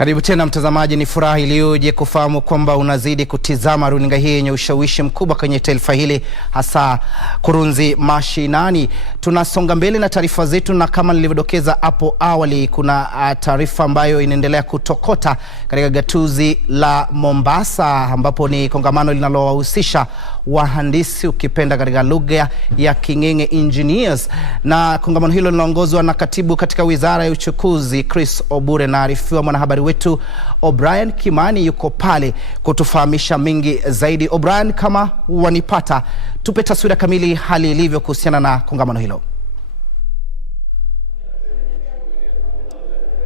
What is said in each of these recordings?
Karibu tena mtazamaji, ni furaha iliyoje kufahamu kwamba unazidi kutizama runinga hii yenye ushawishi mkubwa kwenye taifa hili, hasa Kurunzi Mashinani. Tunasonga mbele na taarifa zetu, na kama nilivyodokeza hapo awali, kuna taarifa ambayo inaendelea kutokota katika gatuzi la Mombasa, ambapo ni kongamano linalowahusisha wahandisi, ukipenda katika lugha ya King'eng'e, engineers. Na kongamano hilo linaongozwa na katibu katika Wizara ya Uchukuzi Chris Obure, na arifiwa mwanahabari wetu O'Brien Kimani yuko pale kutufahamisha mingi zaidi. O'Brien, kama wanipata, tupe taswira kamili hali ilivyo kuhusiana na kongamano hilo.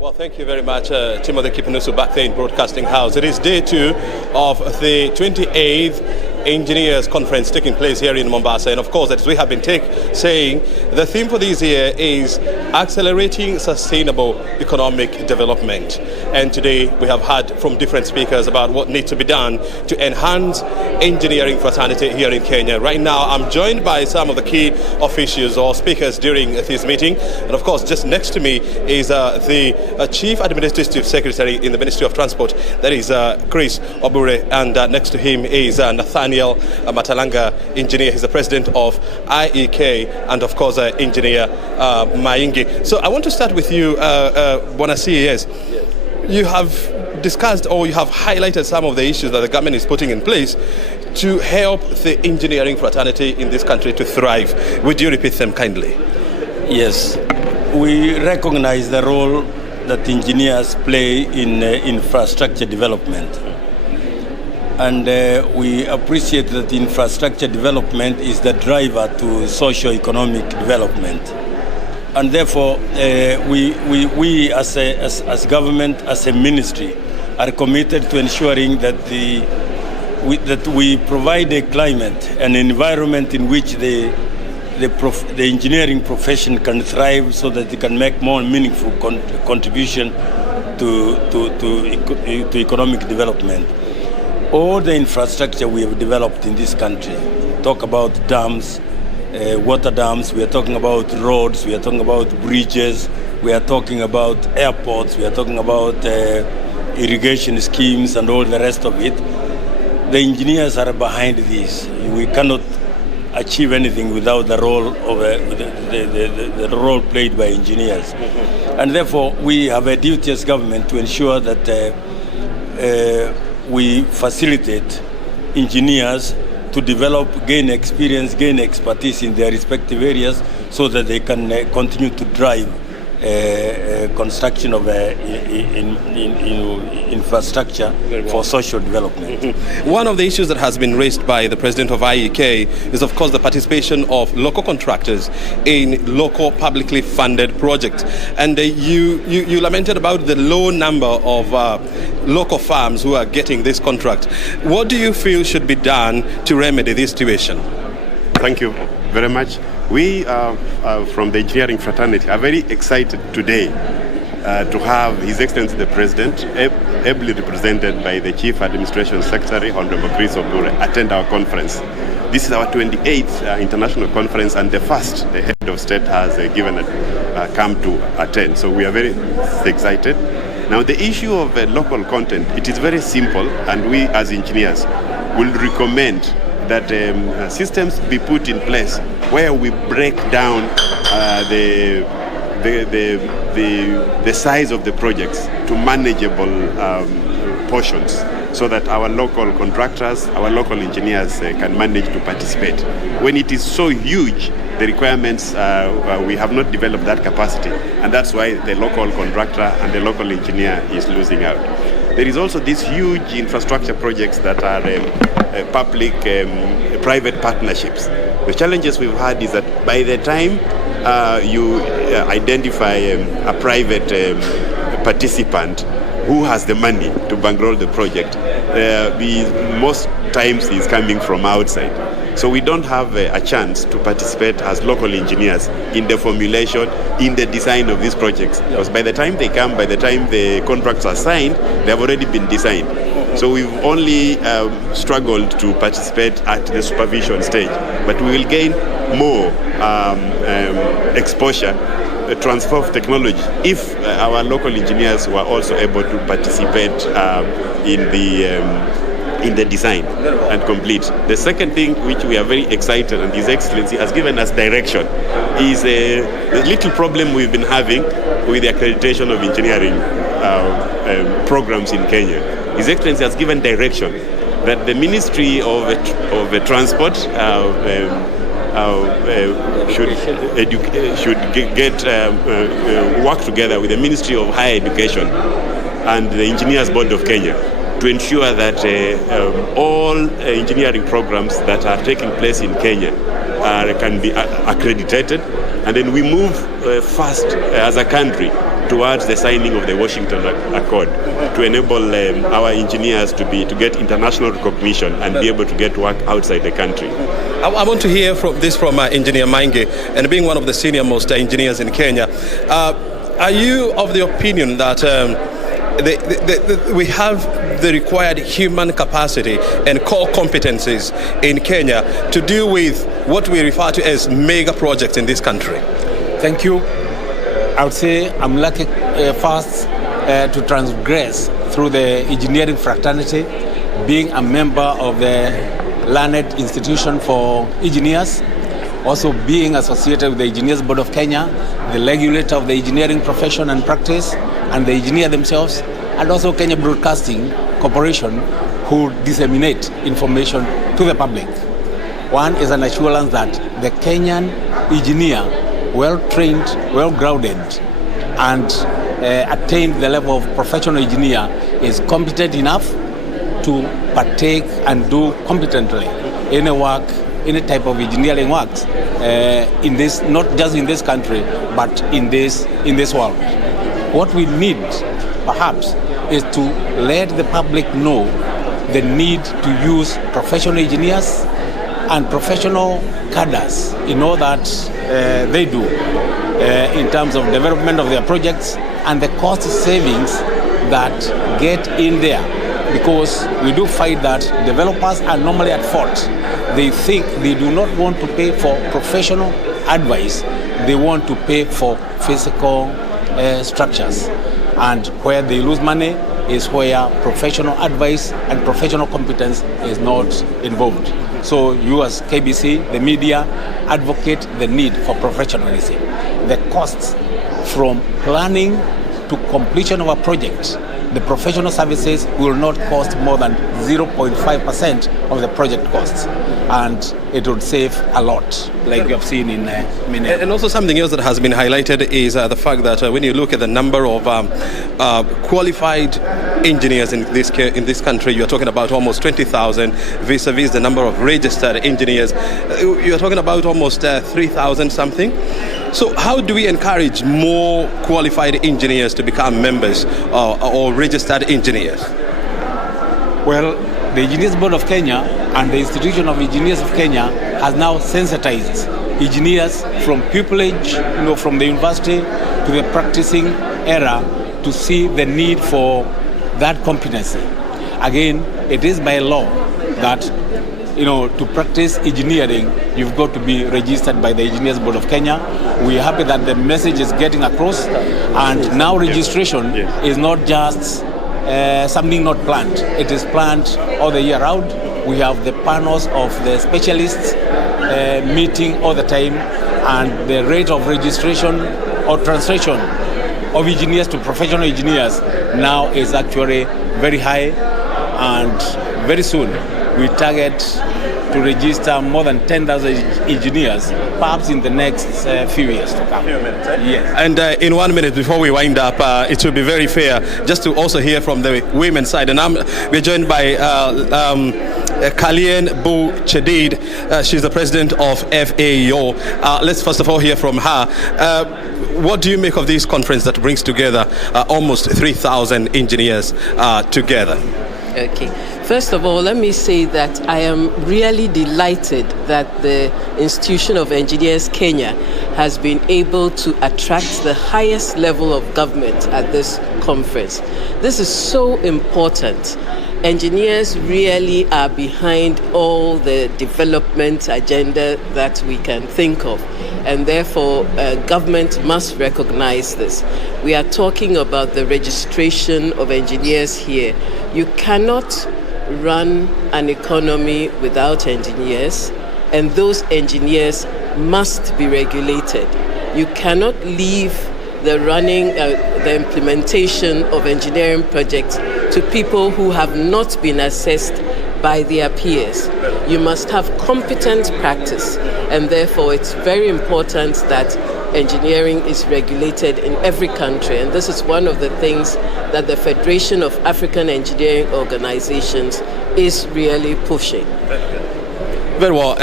Well, thank you very much, Timothy Kipnusu back there in Broadcasting House. It is day 2 of the 28th Engineers Conference taking place here in Mombasa. And of course, as we have been saying, the theme for this year is accelerating sustainable economic development. And today we have heard from different speakers about what needs to be done to enhance engineering fraternity here in Kenya. Right now, I'm joined by some of the key officials or speakers during this meeting. And of course, just next to me is the Chief Administrative Secretary in the Ministry of Transport, that is Chris Obure, and next to him is Nathaniel Matalanga, engineer. He's the president of IEK, and of course engineer Maingi. So I want to start with you, Bwana CES. You have discussed, or you have highlighted some of the issues that the government is putting in place to help the engineering fraternity in this country to thrive. Would you repeat them kindly? Yes, we recognize the role that engineers play in infrastructure development. And we appreciate that infrastructure development is the driver to socio-economic development. And therefore, we as government, as a ministry, are committed to ensuring that we provide a climate, an environment in which the engineering profession can thrive, so that they can make more meaningful contribution to economic development. All the infrastructure we have developed in this country, talk about dams, water dams, we are talking about roads, we are talking about bridges, we are talking about airports, we are talking about irrigation schemes and all the rest of it. The engineers are behind this. We cannot achieve anything without the role of the role played by engineers. And therefore, we have a duty as government to ensure that we facilitate engineers to develop, gain experience, gain expertise in their respective areas, so that they can continue to drive construction of infrastructure for social development. One of the issues that has been raised by the president of IEK is, of course, the participation of local contractors in local publicly funded projects. And you lamented about the low number of local firms who are getting this contract. What do you feel should be done to remedy this situation? Thank you very much. We from the engineering fraternity are very excited today to have His Excellency the President, ably represented by the Chief Administration Secretary, Honorable Chris Obure, attend our conference. This is our 28th international conference, and the first the head of state has come to attend. So we are very excited. Now, the issue of local content, it is very simple, and we as engineers will recommend that systems be put in place where we break down the size of the projects to manageable portions, so that our local contractors, our local engineers can manage to participate. When it is so huge, the requirements, we have not developed that capacity, and that's why the local contractor and the local engineer is losing out. There is also these huge infrastructure projects that are public-private partnerships. The challenges we've had is that by the time you identify a private participant who has the money to bankroll the project, most times is coming from outside. So we don't have a chance to participate as local engineers in the formulation, in the design of these projects. Because by the time they come, by the time the contracts are signed, they have already been designed. So we've only struggled to participate at the supervision stage. But we will gain more exposure transfer of technology if our local engineers were also able to participate in the design and complete. The second thing which we are very excited, and His Excellency has given us direction, is the little problem we've been having with the accreditation of engineering programs in Kenya. His Excellency has given direction that the Ministry of Transport should work together with the Ministry of Higher Education and the Engineers Board of Kenya to ensure that all engineering programs that are taking place in Kenya can be accredited, and then we move fast as a country towards the signing of the Washington Accord to enable our engineers to get international recognition and be able to get work outside the country. I want to hear from Engineer Maingi, and being one of the senior most engineers in Kenya, are you of the opinion that we have the required human capacity and core competencies in Kenya to deal with what we refer to as mega projects in this country? Thank you. I would say I'm lucky first to transgress through the engineering fraternity, being a member of the Learned Institution for Engineers, also being associated with the Engineers Board of Kenya, the regulator of the engineering profession and practice, and the engineer themselves, and also Kenya Broadcasting Corporation, who disseminate information to the public. One is an assurance that the Kenyan engineer, well-trained, well-grounded, and attained the level of professional engineer, is competent enough to partake and do competently any work, any type of engineering works in this, not just in this country, but in this world. What we need, perhaps, is to let the public know the need to use professional engineers and professional cadres in all that they do in terms of development of their projects and the cost savings that get in there. Because we do find that developers are normally at fault. They think they do not want to pay for professional advice, they want to pay for physical structures. And where they lose money is where professional advice and professional competence is not involved. So you as KBC, the media, advocate the need for professionalism. The costs from planning to completion of a project, the professional services will not cost more than 0.5% of the project costs. And it would save a lot, like we have seen in many. And also something else that has been highlighted is the fact that when you look at the number of qualified engineers in this country, you are talking about almost 20,000 vis-a-vis the number of registered engineers. You are talking about almost 3,000 something. So how do we encourage more qualified engineers to become members or registered engineers? Well, the Engineers Board of Kenya and the Institution of Engineers of Kenya has now sensitized engineers from pupillage, from the university to the practicing era to see the need for that competency. Again, it is by law that to practice engineering, you've got to be registered by the Engineers Board of Kenya. We are happy that the message is getting across, and now registration is not just something not planned. It is planned all the year round. We have the panels of the specialists meeting all the time, and the rate of registration or translation of engineers to professional engineers now is actually very high, and very soon we target to register more than 10,000 engineers, perhaps in the next few years to come. Yes. And in 1 minute before we wind up, it will be very fair just to also hear from the women's side. And we're joined by Kalien Bu Chedid. She's the president of FAO. Let's first of all hear from her. What do you make of this conference that brings together almost 3,000 engineers together? Okay. First of all, let me say that I am really delighted that the Institution of Engineers Kenya has been able to attract the highest level of government at this conference. This is so important. engineers really are behind all the development agenda that we can think of. And therefore, government must recognize this. We are talking about the registration of engineers here. You cannot run an economy without engineers, and those engineers must be regulated. You cannot leave the running, the implementation of engineering projects to people who have not been assessed by their peers. You must have competent practice, and therefore it's very important that engineering is regulated in every country, and this is one of the things that the Federation of African Engineering Organizations is really pushing. Very well,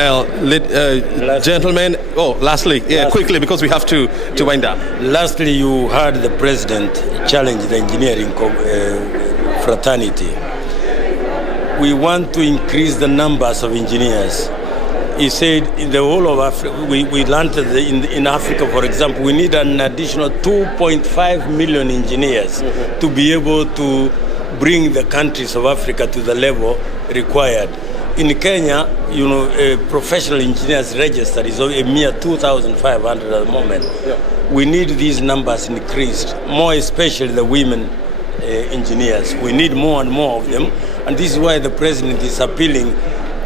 gentlemen. Lastly, quickly, because we have to wind up. Lastly, you heard the president challenge the engineering fraternity. We want to increase the numbers of engineers. He said in the whole of Africa, we learned that in Africa, for example, we need an additional 2.5 million engineers to be able to bring the countries of Africa to the level required. In Kenya, professional engineers registered is a mere 2,500 at the moment. Yeah. We need these numbers increased, more especially the women engineers. We need more and more of them, and this is why the president is appealing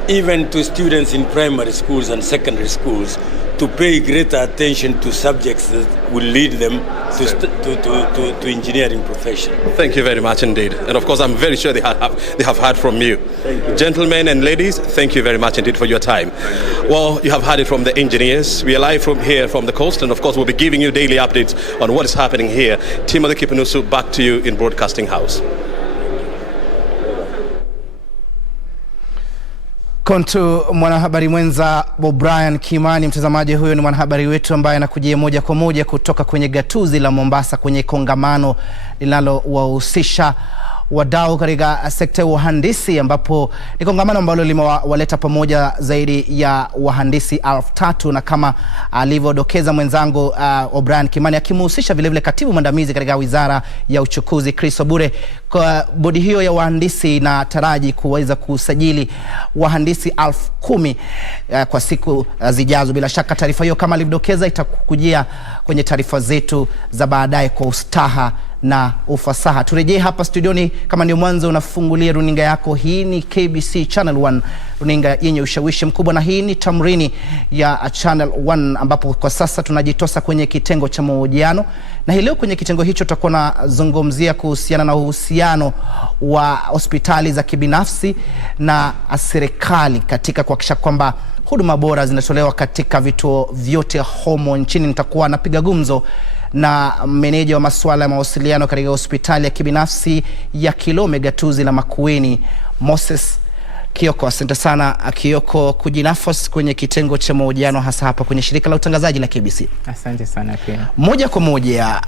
even to students in primary schools and secondary schools to pay greater attention to subjects that will lead them to engineering profession. Thank you very much indeed. And of course, I'm very sure they have heard from you. Thank you. Gentlemen and ladies, thank you very much indeed for your time. Well, you have heard it from the engineers. We are live from here from the coast, and of course, we'll be giving you daily updates on what is happening here. Timothy Kipnusu, back to you in Broadcasting House. Kontu mwanahabari mwenza Brian Kimani. Mtazamaji, huyo ni mwanahabari wetu ambaye anakujia moja kwa moja kutoka kwenye gatuzi la Mombasa kwenye kongamano linalowahusisha wadau katika sekta ya uhandisi, ambapo ni kongamano ambalo limewaleta pamoja zaidi ya wahandisi 3,000, na kama alivyodokeza mwenzangu Brian Kimani akimhusisha vile vile katibu mwandamizi katika Wizara ya Uchukuzi Chris Obure. Kwa bodi hiyo ya wahandisi na taraji kuweza kusajili wahandisi 10,000 kwa siku zijazo. Bila shaka taarifa hiyo kama alivyodokeza itakujia kwenye taarifa zetu za baadaye kwa ustaha na ufasaha. Turejee hapa studioni kama ndio mwanzo unafungulia runinga yako. Hii ni KBC Channel 1, runinga yenye ushawishi mkubwa, na hii ni Tamrini ya Channel 1, ambapo kwa sasa tunajitosa kwenye kitengo cha mahojiano. Na hii leo kwenye kitengo hicho tutakuwa nazungumzia kuhusiana na uhusiano wa hospitali za kibinafsi na serikali katika kuhakikisha kwamba huduma bora zinatolewa katika vituo vyote humo nchini. Nitakuwa napiga gumzo na meneja wa masuala ya mawasiliano katika hospitali ya kibinafsi ya Kilome gatuzi la Makueni, Moses Kioko. Asante sana Kioko kujinafasi kwenye kitengo cha mahojiano, hasa hapa kwenye shirika la utangazaji la KBC. Asante sana pia. Moja kwa moja,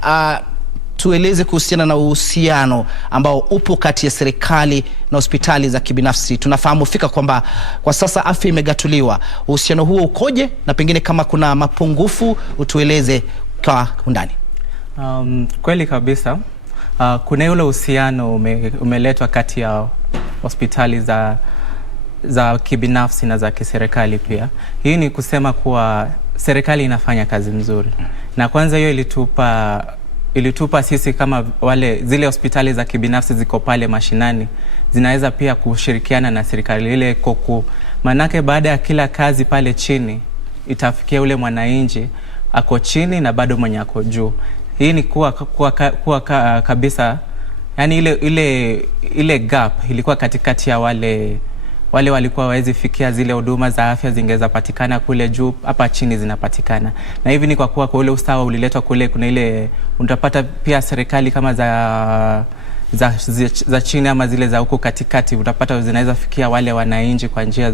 tueleze kuhusiana na uhusiano ambao upo kati ya serikali na hospitali za kibinafsi. Tunafahamu fika kwamba kwa sasa afya imegatuliwa. Uhusiano huo ukoje, na pengine kama kuna mapungufu utueleze kwa undani? Kweli kabisa. Kuna yule uhusiano umeletwa kati ya hospitali za kibinafsi na za kiserikali pia. Hii ni kusema kuwa serikali inafanya kazi nzuri. Na kwanza hiyo ilitupa sisi kama zile hospitali za kibinafsi ziko pale mashinani zinaweza pia kushirikiana na serikali ile koku. Manake baada ya kila kazi pale chini itafikia ule mwananchi ako chini na bado mwenye ako juu. Hii ni kuwa kabisa, yani ile gap ilikuwa katikati ya wale walikuwa hawezi fikia zile huduma za afya zingeweza patikana kule juu, hapa chini zinapatikana. Na hivi ni kwa kuwa kwa ule usawa uliletwa kule, kuna ile utapata pia serikali kama za chini ama zile za huko katikati utapata zinaweza fikia wale wananchi kwa njia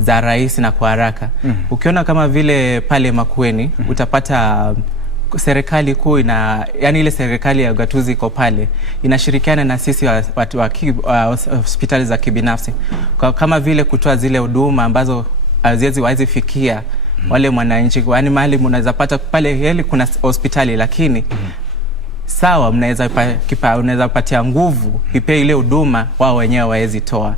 za rahisi na kwa haraka. Ukiona kama vile pale Makueni utapata serikali kuu yani ile serikali ya gatuzi iko pale inashirikiana na sisi watu wa hospitali za kibinafsi kama vile kutoa zile huduma ambazo haziwezi fikia wale mwananchi. Yani mahali mnaweza pata pale heli kuna hospitali, lakini sawa, unaweza patia nguvu ipe ile huduma wao wenyewe waezi toa.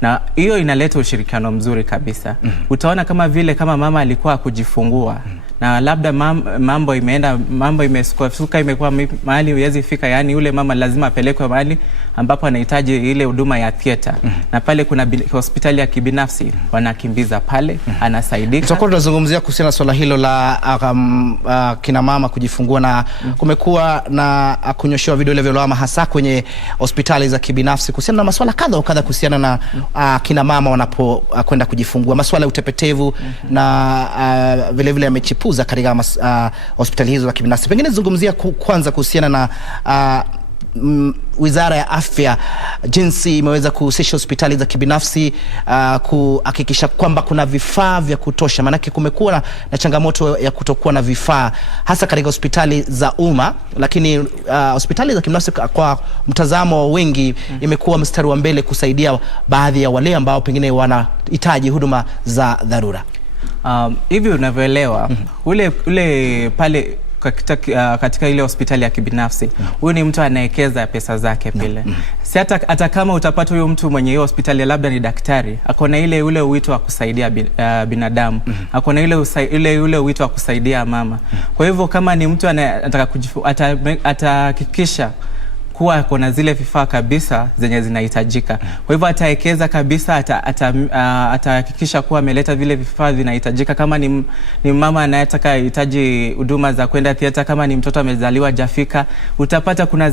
Na hiyo inaleta ushirikiano mzuri kabisa. Utaona kama vile kama mama alikuwa kujifungua na labda mambo imesuka imekuwa mahali huwezi fika, yani yule mama lazima apelekwe mahali ambapo anahitaji ile huduma ya theater. Na pale kuna hospitali ya kibinafsi, wanakimbiza pale, anasaidika. Tutakuwa tunazungumzia kuhusiana na swala hilo la kina mama kujifungua, na kumekuwa na kunyoshewa vidole vya lawama hasa kwenye hospitali za kibinafsi kuhusiana na masuala kadha kuhusiana na kina mama wanapokwenda kujifungua, masuala ya utepetevu na vile vile yamechipuza katika hospitali hizo za kibinafsi. Pengine zungumzia kwanza kuhusiana na Wizara ya Afya jinsi imeweza kuhusisha hospitali za kibinafsi kuhakikisha kwamba kuna vifaa vya kutosha, manake kumekuwa na changamoto ya kutokuwa na vifaa hasa katika hospitali za umma, lakini hospitali za kibinafsi kwa mtazamo wa wengi imekuwa mstari wa mbele kusaidia baadhi ya wale ambao pengine wanahitaji huduma za dharura. Hivi unavyoelewa, ule pale katika ile hospitali ya kibinafsi, huyu ni mtu anaekeza pesa zake pile. Si hata kama utapata huyo mtu mwenye hiyo hospitali labda ni daktari, akona ile ule wito wa kusaidia binadamu, akona ile wito wa kusaidia mama. Kwa hivyo kama ni mtu anataka atahakikisha kuwa kuna zile vifaa kabisa zenye zinahitajika. Kwa hivyo ataekeza kabisa, atahakikisha kuwa ameleta vile vifaa vinahitajika. Kama ni mama anayetaka hitaji huduma za kwenda theater, kama ni mtoto amezaliwa jafika, utapata kuna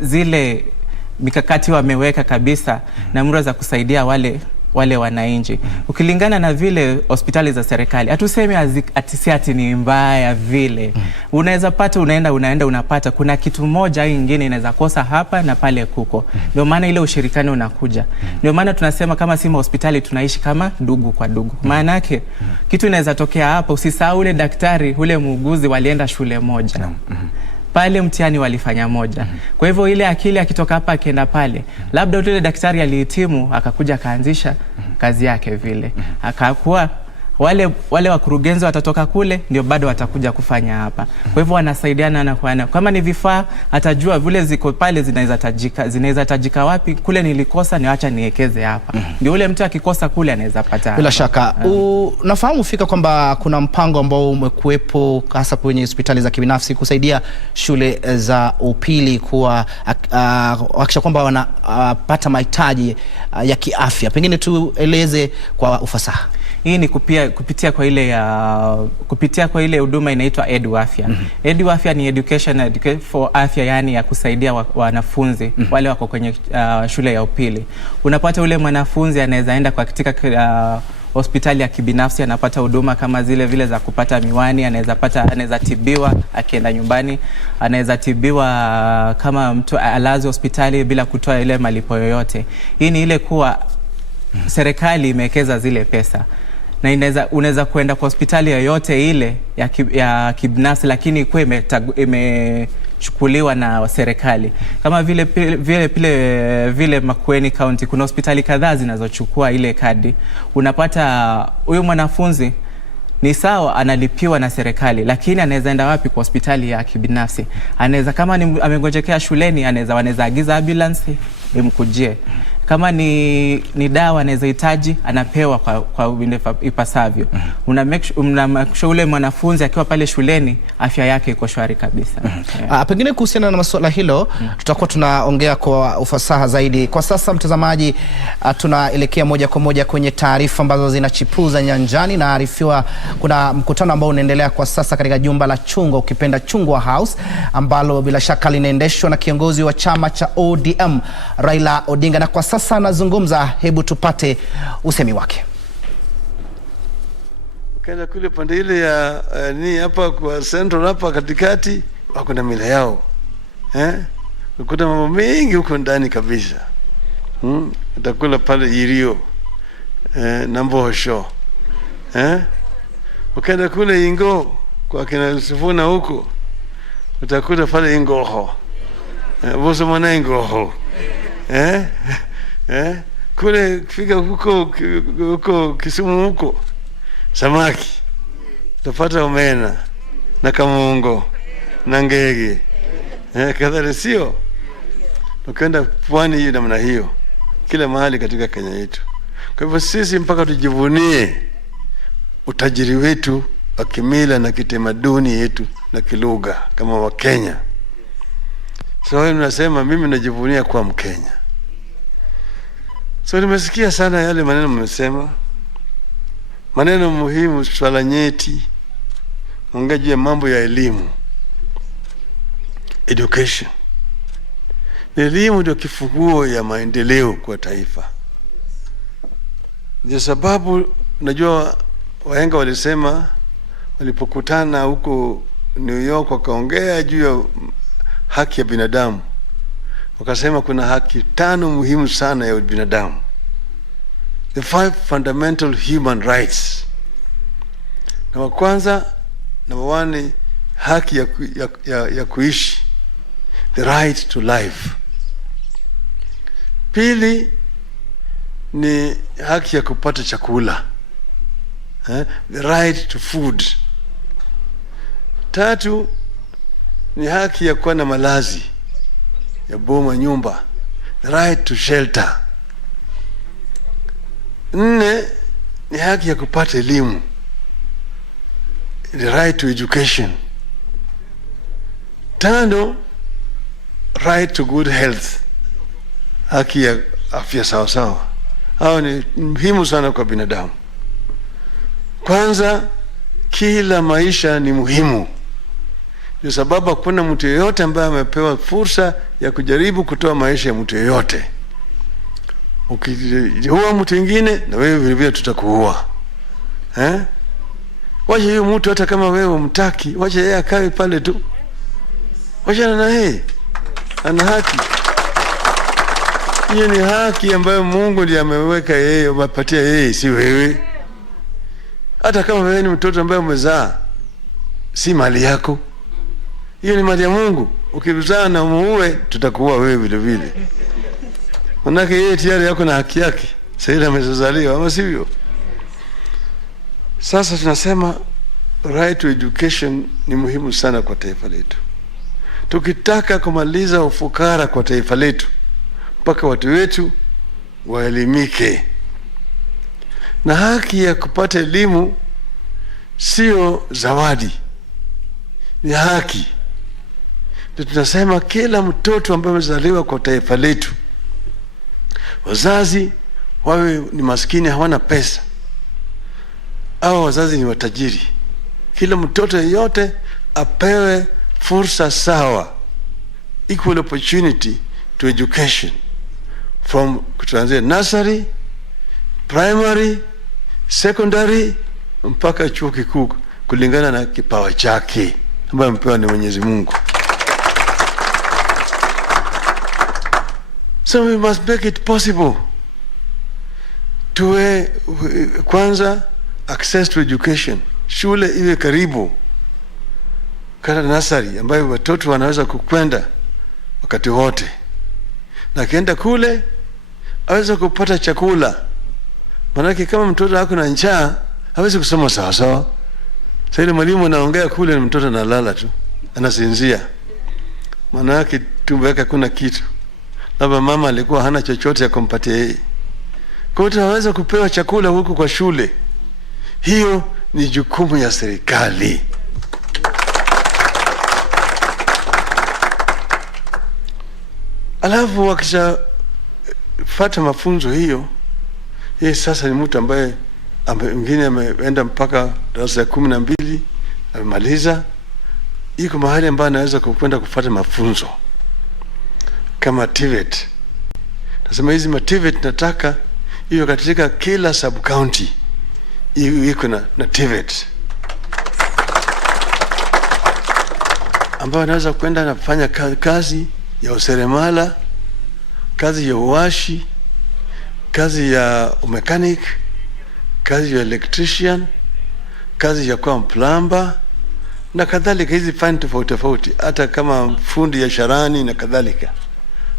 zile mikakati wameweka kabisa na mura za kusaidia wale wananchi. Ukilingana na vile hospitali za serikali, hatusemi ati ni mbaya vile. Unaweza pata unaenda unapata kuna kitu moja au nyingine inaweza kosa hapa na pale kuko. Ndio maana ile ushirikiano unakuja. Ndio maana tunasema kama si hospitali tunaishi kama ndugu kwa ndugu. Maana yake kitu inaweza tokea hapa, usisahau ule daktari, ule muuguzi walienda shule moja. Pale mtihani walifanya moja. Kwa hivyo ile akili akitoka hapa akienda pale, labda yule daktari alihitimu akakuja akaanzisha kazi yake vile. Akakuwa wale wakurugenzi watatoka kule ndio bado watakuja kufanya hapa. Kwa hivyo wanasaidiana na kama ni vifaa atajua vile ziko pale zinaweza tajika wapi, kule nilikosa niacha niwekeze hapa. Ndio ule mtu akikosa kule anaweza pata. Bila shaka nafahamu fika kwamba kuna mpango ambao umekuepo hasa kwenye hospitali za kibinafsi kusaidia shule za upili kuwa hakikisha kwamba wanapata mahitaji ya kiafya. Pengine tueleze kwa ufasaha. Hii ni kupitia kwa ile huduma inaitwa EduAfya. EduAfya ni education for afya, yani ya kusaidia wanafunzi wale wako kwenye shule ya upili. Unapata ule mwanafunzi anaweza enda katika hospitali ya kibinafsi, anapata huduma kama vile za kupata miwani, anaweza tibiwa akienda nyumbani, anaweza tibiwa kama mtu alazwe hospitali bila kutoa ile malipo yoyote. Hii ni ile kuwa serikali imewekeza zile pesa. Na unaweza kwenda kwa hospitali yoyote ile ya kibinafsi, lakini kwa imechukuliwa na serikali. Kama vile Makueni County kuna hospitali kadhaa zinazochukua ile kadi. Unapata huyo mwanafunzi ni sawa analipiwa na serikali, lakini anaweza enda wapi? Kwa hospitali ya kibinafsi. Anaweza kama amengojekea shuleni, wanaweza agiza ambulance imkujie. Kama ni dawa anaweza hitaji, anapewa kwa ipasavyo. Unamake ule mwanafunzi akiwa pale shuleni afya yake iko shwari kabisa. Pengine kuhusiana na masuala hilo tutakuwa tunaongea kwa ufasaha zaidi. Kwa sasa mtazamaji, tunaelekea moja kwa moja kwenye taarifa ambazo zinachipuza nyanjani. Naarifiwa kuna mkutano ambao unaendelea kwa sasa katika jumba la Chungwa, ukipenda Chungwa House, ambalo bila shaka linaendeshwa na kiongozi wa chama cha ODM Raila Odinga, na kwa sasa anazungumza. Hebu tupate usemi wake. Kaenda kule pande ile ya ni hapa kwa central hapa katikati wako na mila yao. Kuna mambo mengi huko ndani kabisa. Utakula pale Irio na Mbosho. Ukaenda kule Ingo kwa kina Sifuna huko utakuta pale Ingoho. Boso mwana Ingoho. Kule fika huko Kisumu huko samaki utapata omena na kamungo na ngege. Kadhalika sio? Ukienda pwani hiyo namna hiyo, kila mahali katika Kenya yetu. Kwa hivyo sisi mpaka tujivunie utajiri wetu wa kimila na kitamaduni yetu na kilugha kama wa Kenya. So wewe unasema mimi najivunia kuwa Mkenya. So nimesikia sana yale maneno mmesema. Maneno muhimu, swala nyeti. Ongea juu ya mambo ya elimu. Education. Elimu ndio kifunguo ya maendeleo kwa taifa. Ndio sababu najua wahenga walisema walipokutana huko New York wakaongea juu ya haki ya binadamu. Wakasema kuna haki 5 muhimu sana ya binadamu. The 5 fundamental human rights. Na kwanza, number 1 haki ya kuishi. The right to life. Pili ni haki ya kupata chakula. The right to food. 3 ni haki ya kuwa na malazi ya boma, nyumba. The right to shelter. 4 ni haki ya kupata elimu. The right to education. 5 right to good health. Haki ya afya sawa sawa. Hao ni muhimu sana kwa binadamu. Kwanza, kila maisha ni muhimu. Kwa sababu hakuna mtu yeyote ambaye amepewa fursa ya kujaribu kutoa maisha ya mtu yeyote. Ukiua mtu mwingine na wewe vile vile tutakuua. Wacha huyo mtu hata kama wewe umtaki, wacha yeye akae pale tu. Wacha na yeye. Ana haki. Hiyo ni haki ambayo Mungu ndiye ameweka yeye, amepatia yeye, si wewe. Hata kama wewe ni mtoto ambaye umezaa, si mali yako. Hiyo ni mali ya Mungu. Ukizaa na muue, tutakuua wewe vile vile. Manake yeye tayari yako na haki yake. Sasa amezaliwa, ama sivyo? Sasa tunasema right to education ni muhimu sana kwa taifa letu. Tukitaka kumaliza ufukara kwa taifa letu, mpaka watu wetu waelimike. Na haki ya kupata elimu sio zawadi, ni haki. Ndio tunasema kila mtoto ambaye amezaliwa kwa taifa letu, wazazi wawe ni maskini, hawana pesa, au wazazi ni watajiri, kila mtoto yeyote apewe fursa sawa, equal opportunity to education, from kuanzia nursery, primary, secondary mpaka chuo kikuu, kulingana na kipawa chake ambayo amepewa na Mwenyezi Mungu. So we must make it possible tuwe kwanza access to education, shule iwe karibu, kana nursery ambayo watoto wanaweza kukwenda wakati wote, na kienda kule aweza kupata chakula. Maana kama mtoto wako na njaa hawezi kusoma sawa sawa. Sasa ile mwalimu anaongea kule na mtoto analala tu, anasinzia. Maana yake tumbo yake kuna kitu. Labda mama alikuwa hana chochote ya kumpatia yeye. Kwa hiyo hawezi kupewa chakula huko kwa shule. Hiyo ni jukumu ya serikali. Alafu wakisha fata mafunzo hiyo, yeye sasa ni mtu ambaye mwingine ameenda mpaka darasa ya 12, amemaliza, iko mahali ambapo anaweza kwenda kufuata mafunzo kama TVET. Nasema hizi TVET nataka hiyo katika kila sub county iko na TVET, ambapo anaweza kwenda na kufanya kazi ya useremala, kazi ya uwashi, kazi ya mechanic, kazi ya electrician, kazi ya kuwa plumber na kadhalika. Hizi fani tofauti tofauti, hata kama fundi ya sharani na kadhalika,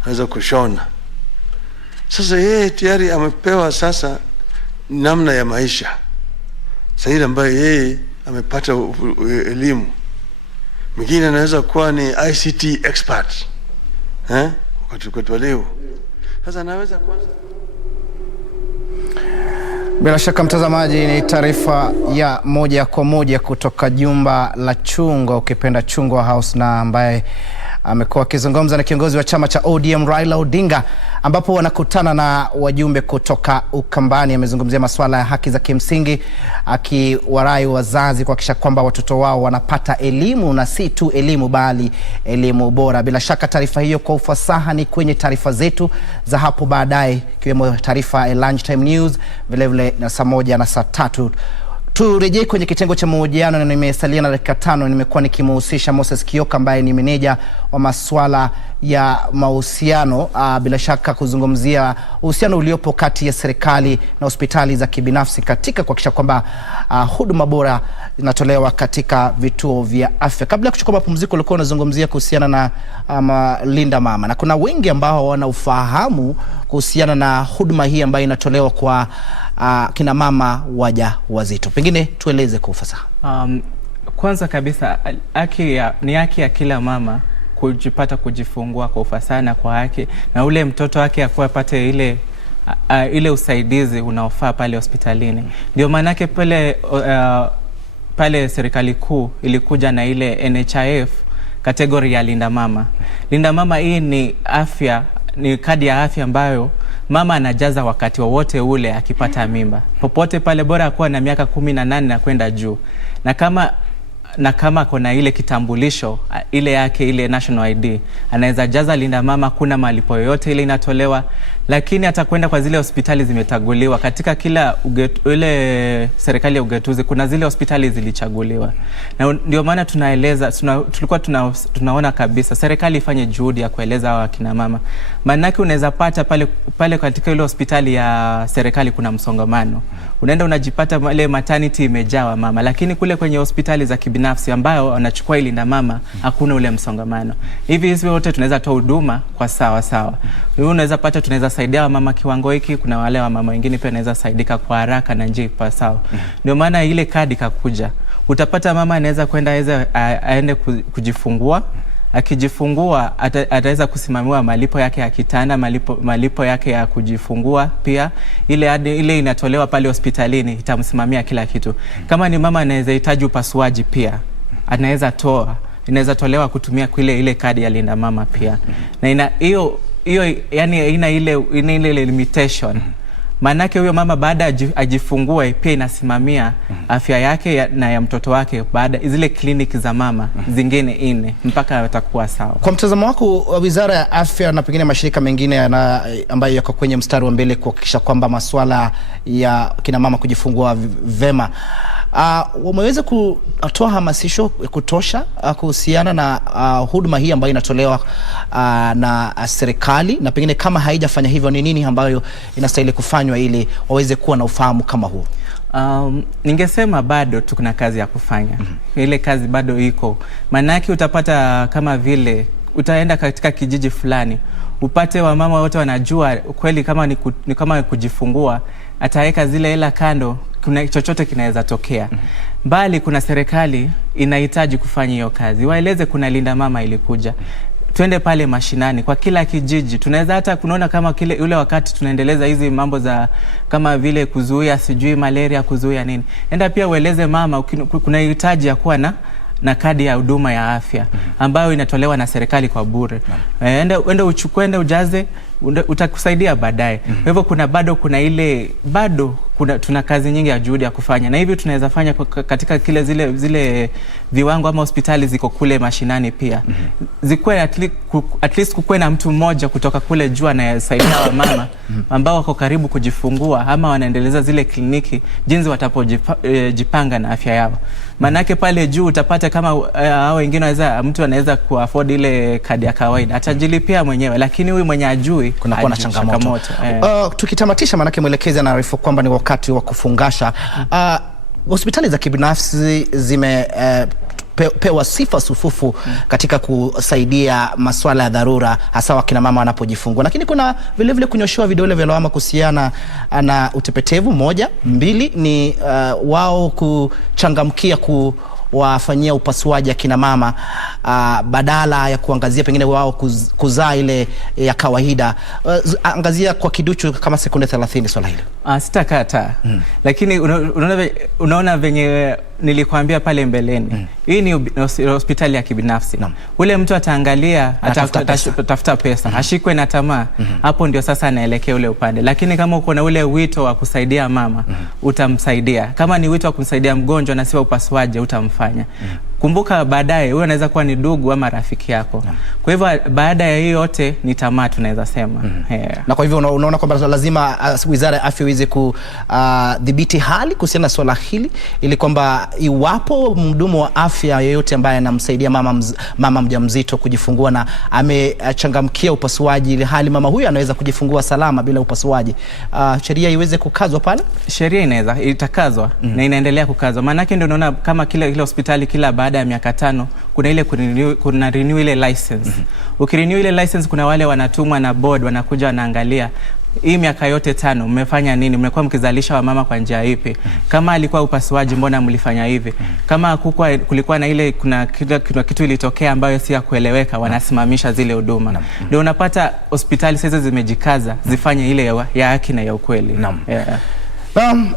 anaweza kushona. Sasa yeye tayari amepewa sasa namna ya maisha sasa, ile ambayo yeye amepata elimu. mwingine anaweza kuwa ni ICT expert wakati wa leo. Sasa anaweza kwanza. Bila shaka mtazamaji, ni taarifa ya moja kwa moja kutoka jumba la Chungwa, ukipenda Chungwa House, na ambaye amekuwa akizungumza na kiongozi wa chama cha ODM Raila Odinga, ambapo wanakutana na wajumbe kutoka Ukambani. Amezungumzia masuala ya haki za kimsingi, akiwarai wazazi kuhakikisha kwamba watoto wao wanapata elimu, na si tu elimu bali elimu bora. Bila shaka taarifa hiyo kwa ufasaha ni kwenye taarifa zetu za hapo baadaye, ikiwemo taarifa ya Lunchtime News, vile vile na saa 1 na saa 3. Turejee kwenye kitengo cha mahojiano, na nimesalia na dakika 5. Nimekuwa nikimhusisha Moses Kioka ambaye ni meneja wa masuala ya mahusiano, bila shaka kuzungumzia uhusiano uliopo kati ya serikali na hospitali za kibinafsi katika kuhakikisha kwamba huduma bora zinatolewa katika vituo vya afya. Kabla ya kuchukua mapumziko, ulikuwa unazungumzia kuhusiana na Linda Mama, na kuna wengi ambao wana ufahamu kuhusiana na huduma hii ambayo inatolewa kwa kina mama wajawazito. Pengine tueleze kwa ufasaha. Kwanza kabisa, ni haki ya kila mama kujifungua kwa ufasaha na kwa haki, na ule mtoto wake apate ile usaidizi unaofaa pale hospitalini. Ndio maana yake pale serikali kuu ilikuja na ile NHIF kategori ya Linda Mama. Linda Mama hii ni kadi ya afya ambayo mama anajaza wakati wowote ule akipata mimba. Popote pale, bora akuwa na miaka 18 na kwenda juu. Na kama kuna ile kitambulisho ile yake, ile national ID, anaweza jaza Linda Mama. Kuna malipo yoyote ile inatolewa, lakini atakwenda kwa zile hospitali zimetaguliwa. Katika kila ile serikali ya ugatuzi kuna zile hospitali zilichaguliwa, na ndio maana tulikuwa tunaona kabisa serikali ifanye juhudi ya kueleza hawa kina mama. Maana unaweza pata pale katika ile hospitali ya serikali kuna msongamano, unaenda unajipata ile maternity imejaa mama, lakini kule kwenye hospitali za kibinafsi ambayo wanachukua ile Linda Mama hakuna ule msongamano. Hivi wote tunaweza toa huduma kwa sawa. Unaweza pata tunaweza saidia mama kiwango hiki, kuna wale wa mama wengine pia wanaweza saidika kwa haraka na njia ipasao. Ndio maana ile kadi kakuja. Utapata mama anaweza kwenda aende kujifungua. Akijifungua ataweza kusimamiwa malipo yake ya kitanda, malipo yake ya kujifungua pia. Ile inatolewa pale hospitalini itamsimamia kila kitu. Kama ni mama anaweza hitaji upasuaji pia, inaweza tolewa kutumia ile kadi ya Linda Mama pia. Na hiyo yani ina ile limitation. Manake huyo mama baada ajifungue pia inasimamia afya yake na ya mtoto wake baada zile kliniki za mama zingine 4 mpaka atakuwa sawa. Kwa mtazamo wako, Wizara ya Afya na pengine mashirika mengine ambayo yako kwenye mstari wa mbele kuhakikisha kwamba masuala ya kina mama kujifungua vema, wameweza kutoa hamasisho kutosha kuhusiana na huduma hii ambayo inatolewa na serikali, na pengine kama haijafanya hivyo ni nini ambayo inastahili kufanywa ili waweze kuwa na ufahamu kama huo? Ningesema bado tukuna kazi ya kufanya. Ile kazi bado iko. Maana yake utapata kama vile utaenda katika kijiji fulani, upate wamama wote wanajua kweli kama kujifungua, ataweka zile hela kando, kuna chochote kinaweza tokea. Bali kuna serikali inahitaji kufanya hiyo kazi. Waeleze kuna Linda Mama ilikuja. Twende pale mashinani kwa kila kijiji. Tunaweza hata kunaona kama ule wakati tunaendeleza hizi mambo za kama vile kuzuia sijui malaria, kuzuia nini. Enda pia ueleze mama kuna hitaji ya kuwa na kadi ya huduma ya afya ambayo inatolewa na serikali kwa bure. Enda uchukue, ujaze, utakusaidia baadaye. Kwa hivyo tuna kazi nyingi ya juhudi ya kufanya, na hivyo tunaweza fanya katika zile viwango ama hospitali ziko kule mashinani pia. Zikuwe at least kukuwe na mtu mmoja kutoka kule juu anayesaidia wamama ambao wako karibu kujifungua ama wanaendeleza zile kliniki jinsi watapojipanga na afya yao. Manake pale juu utapata kama hao wengine mtu anaweza kuafford ile kadi ya kawaida, atajilipia mwenyewe, lakini huyu mwenye ajui kunakuwa na changamoto. Tukitamatisha, manake mwelekezi anaarifu kwamba ni wakati wa kufungasha. Hospitali za kibinafsi pewa sifa sufufu katika kusaidia masuala ya dharura, hasa wakina mama wanapojifungua, lakini kuna vile vile kunyoshewa vidole vya lawama kuhusiana na utepetevu. 1, 2 ni wao kuchangamkia wafanyia upasuaji akina mama badala ya kuangazia pengine wao kuzaa ile ya kawaida. Angazia kwa kiduchu kama sekunde 30 swala hilo. Sitakata. Lakini unaona venye nilikwambia pale mbeleni. Hii ni hospitali ya kibinafsi. Ule mtu ataangalia, atafuta pesa, ashikwe na tamaa. Hapo ndio sasa anaelekea ule upande. Lakini kama uko na ule wito wa kusaidia mama, utamsaidia. Kama ni wito wa kumsaidia mgonjwa na si wa upasuaji, utamfanya. Kumbuka baadaye huyo anaweza kuwa ni ndugu ama rafiki yako. Kwa hivyo baada ya hiyo yote ni tamaa tunaweza sema. Na kwa hivyo unaona kwamba lazima Wizara ya Afya iweze kudhibiti hali kuhusiana na swala hili, ili kwamba iwapo mhudumu wa afya yeyote ambaye anamsaidia mama mjamzito kujifungua na amechangamkia upasuaji, ile hali mama huyu anaweza kujifungua salama bila upasuaji, sheria iweze kukazwa pale. Sheria itakazwa na inaendelea kukazwa. Maana yake ndio unaona kama kile hospitali kila baada ya miaka 5 kuna ile renew ile license. Ukirenew ile license, kuna wale wanatumwa na board wanakuja wanaangalia hii miaka yote 5 mmefanya nini, mmekuwa mkizalisha wamama kwa njia ipi, kama alikuwa upasuaji mbona mlifanya hivi, kama kulikuwa na ile kuna kitu ilitokea ambayo si ya kueleweka, wanasimamisha zile huduma. Ndio unapata hospitali sasa zimejikaza zifanye ile ya haki na ya ukweli.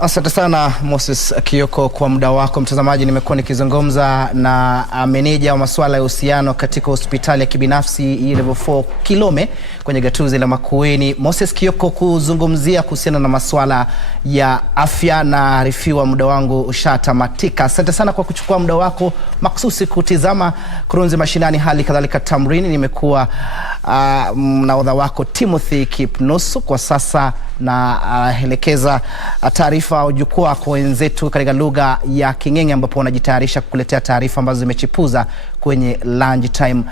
Asante sana Moses Kioko kwa muda wako. Mtazamaji, nimekuwa nikizungumza na meneja wa masuala ya uhusiano katika hospitali ya kibinafsi level 4 Kilome kwenye gatuzi la Makueni, Moses Kioko, kuzungumzia kuhusiana na masuala ya afya, na arifiwa muda wangu ushatamatika. Asante sana kwa kuchukua muda wako maksusi kutizama Kurunzi Mashinani. Hali kadhalika Tamrini, nimekuwa nahodha wako Timothy Kipnusu. Kwa sasa na helekeza taarifa au jukwaa kwa wenzetu katika lugha ya King'eng'e, ambapo wanajitayarisha kukuletea taarifa ambazo zimechipuza kwenye lunch time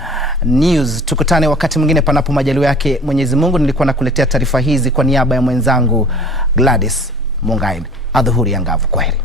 news. Tukutane wakati mwingine panapo majaliwa yake Mwenyezi Mungu. Nilikuwa nakuletea taarifa hizi kwa niaba ya mwenzangu Gladys Mungaid. Adhuhuri angavu. Kwaheri.